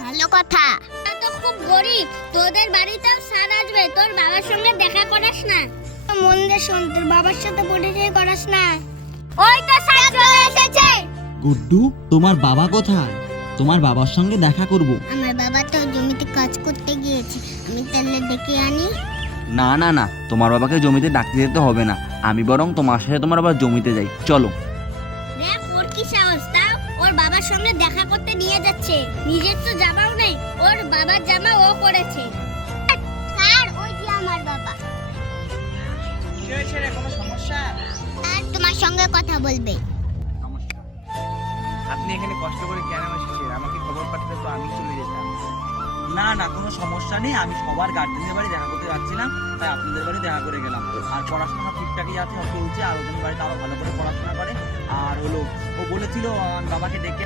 ভালো কথা। তোরা তো খুব গরিব, তোদের বাড়িতেও স্যার আসবে, তোর বাবার সঙ্গে দেখা করাস না? মন দিয়ে শোন, তোর বাবার সাথে পরিচয় করাস না। ওই তো স্যার চলে এসেছে। গুড্ডু, তোমার বাবা কোথায়? তোমার বাবার সঙ্গে দেখা করব। আমার বাবা তো জমিতে কাজ করতে গিয়েছে, আমি তাহলে ডেকে আনি। না না না, তোমার বাবাকে জমিতে ডাকতে যেতে হবে না, আমি বরং তোমার সাথে তোমার আবার জমিতে যাই, চলো। দেখ ওর কি সাহস, তাও ওর বাবার সঙ্গে দেখা করতে নিয়ে যাচ্ছে। নিজের তো জামাও নেই, ওর বাবার জামা ও পরেছে। স্যার, ওই যে আমার বাবা। কি হয়েছে রে, কোনো সমস্যা? স্যার তোমার সঙ্গে কথা বলবে। আপনি এখানে কষ্ট করে কেন এসেছেন? আমাকে খবর পাঠাতে তো আমি চলে যেতাম। না না, কোনো সমস্যা নেই, আমি সবার গার্জেনের বাড়ি দেখা করতে যাচ্ছিলাম, তাই আপনাদের বাড়ি দেখা করে গেলাম। আর পড়াশোনা ঠিকঠাকই আছে, সব চলছে, আর ওদের বাড়িতে আরো ভালো করে পড়াশোনা করে। আর হলো, ও বলেছিল আমার বাবাকে ডেকে